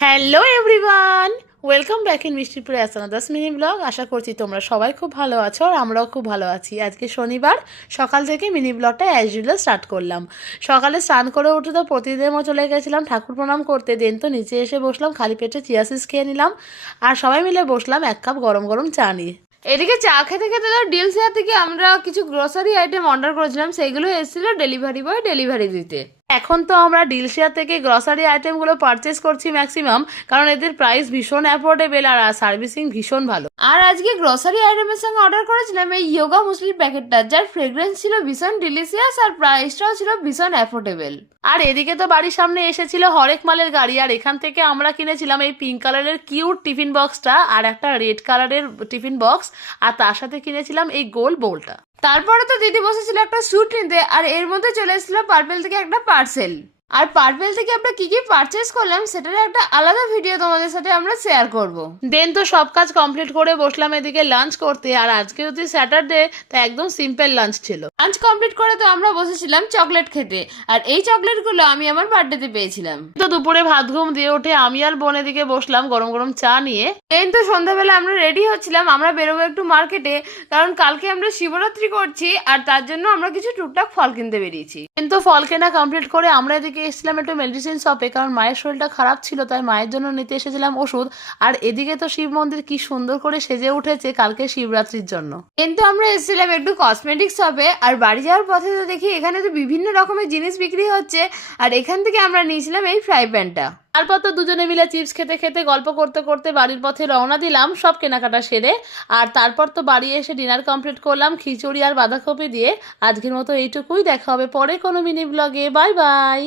Hello everyone, welcome back in মিষ্টিপুরে আসানা 10 minute blog. আশা করছি তোমরা সবাই খুব ভালো আছো আর আমরাও খুব ভালো আছি। আজকে শনিবার সকাল থেকে মিনি ব্লগটা অ্যাজ ইউজুয়াল স্টার্ট করলাম। সকালে স্নান করে উঠে তো প্রতিদিনের মতো চলে গেছিলাম ঠাকুর প্রণাম করতে। দেন তো নিচে এসে বসলাম, খালি পেটে চিয়া সিডস খেয়ে নিলাম আর সবাই মিলে বসলাম এক কাপ গরম গরম চা নিয়ে। এদিকে চা খেতে খেতে তো ডিলসিয়া থেকে আমরা কিছু গ্রোসারি আইটেম অর্ডার করেছিলাম, সেইগুলো এসেছিল ডেলিভারি বয় ডেলিভারি দিতে। এখন তো আমরা ডিলশিয়া থেকে গ্রসারি আইটেমগুলো পারচেস করছি ম্যাক্সিমাম, কারণ এদের প্রাইস ভীষণ অ্যাফোর্ডেবল আর সার্ভিসিং ভীষণ ভালো। আর আজকে গ্রোসারি আইটেমের সঙ্গে অর্ডার করেছিলাম এই ইয়োগা মুসলির প্যাকেটটা, যার ফ্রেগ্রেন্স ছিল ভীষণ ডিলিশিয়াস আর প্রাইসটাও ছিল ভীষণ অ্যাফোর্ডেবল। আর এদিকে তো বাড়ির সামনে এসেছিল হরেক মালের গাড়ি, আর এখান থেকে আমরা কিনেছিলাম এই পিঙ্ক কালারের কিউট টিফিন বক্সটা আর একটা রেড কালারের টিফিন বক্স, আর তার সাথে কিনেছিলাম এই গোল বোলটা। তারপরে তো দিদি বসেছিল একটা স্যুট নিতে, আর এর মধ্যে চলে এসেছিল পার্পেল থেকে একটা পার্সেল। আর পার্পেল থেকে আমরা কি কি পারচেস করলাম সেটার একটা আলাদা ভিডিও তোমাদের সাথে আমরা শেয়ার করব। দেন তো সব কাজ কমপ্লিট করে বসলাম এদিকে লাঞ্চ করতে। আর আজকে যদি স্যাটারডে, তা একদম সিম্পল লাঞ্চ ছিল। লাঞ্চ কমপ্লিট করে তো আমরা বসেছিলাম চকলেট খেতে, আর এই চকলেটগুলো আমি আমার বার্থডেতে পেয়েছিলাম। তো দুপুরে ভাত ঘুম দিয়ে উঠে আমি আর বোন এদিকে বসলাম গরম গরম চা নিয়ে। এই তো সন্ধ্যাবেলা আমরা রেডি হচ্ছিলাম, আমরা বেরোবো একটু মার্কেটে, কারণ কালকে আমরা শিবরাত্রি করছি আর তার জন্য আমরা কিছু টুকটাক ফল কিনতে বেরিয়েছি। কিন্তু ফল কেনা কমপ্লিট করে আমরা এদিকে এসেছিলাম একটু মেডিসিন শপে, কারণ মায়ের শরীরটা খারাপ ছিল, তাই মায়ের জন্য নিতে এসেছিলাম ওষুধ। আর এদিকে তো শিব মন্দির কি সুন্দর করে সেজে উঠেছে কালকে শিবরাত্রির জন্য। কিন্তু আমরা এসেছিলাম একটু কসমেটিক শপে, আর বাড়ি যাওয়ার পথে তো দেখি এখানে তো বিভিন্ন রকমের জিনিস বিক্রি হচ্ছে, আর এখান থেকে আমরা নিয়েছিলাম এই ফ্রাই প্যানটা। তারপর তো দুজনে মিলে চিপস খেতে খেতে গল্প করতে করতে বাড়ির পথে রওনা দিলাম সব কেনাকাটা সেরে। আর তারপর তো বাড়ি এসে ডিনার কমপ্লিট করলাম খিচুড়ি আর বাঁধাকপি দিয়ে। আজকের মতো এইটুকুই, দেখা হবে পরে কোনো মিনি ব্লগে। Bye bye.